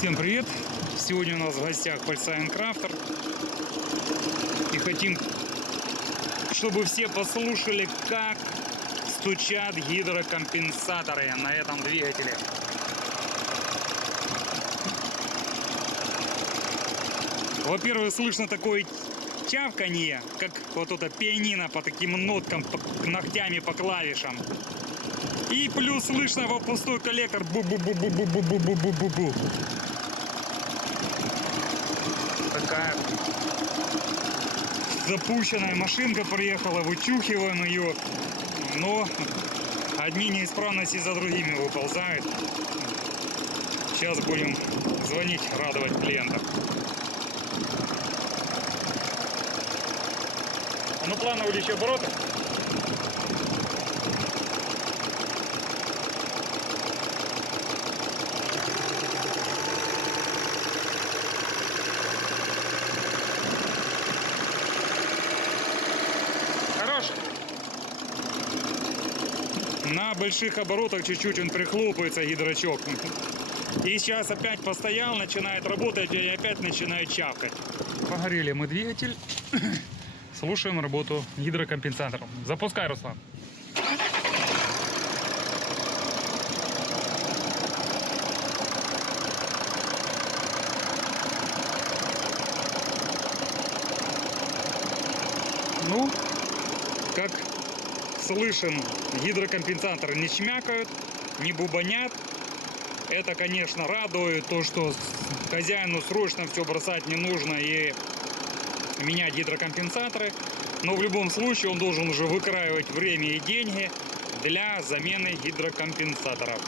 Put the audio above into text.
Всем привет! Сегодня у нас в гостях Volkswagen Crafter. И хотим, чтобы все послушали, как стучат гидрокомпенсаторы на этом двигателе. Во-первых, слышно такое чавканье, как вот это пианино по таким ноткам, ногтями по клавишам. И плюс слышно во пустой коллектор бу-бу-бу-бу-бу-бу-бу-бу-бу-бу. Такая запущенная машинка приехала, вычухиваем ее, но одни неисправности за другими выползают. Сейчас будем звонить, радовать клиентов. Ну, планово увеличить обороты. Хорош. На больших оборотах чуть-чуть он прихлопывается, гидрочок. И сейчас опять постоял, начинает работать и опять начинает чавкать. Погорели мы двигатель. Слушаем работу гидрокомпенсатором. Запускай, Руслан. Ну, как слышим, гидрокомпенсаторы не чмякают, не бубонят. Это, конечно, радует, то, что хозяину срочно все бросать не нужно и менять гидрокомпенсаторы. Но в любом случае он должен уже выкраивать время и деньги для замены гидрокомпенсаторов.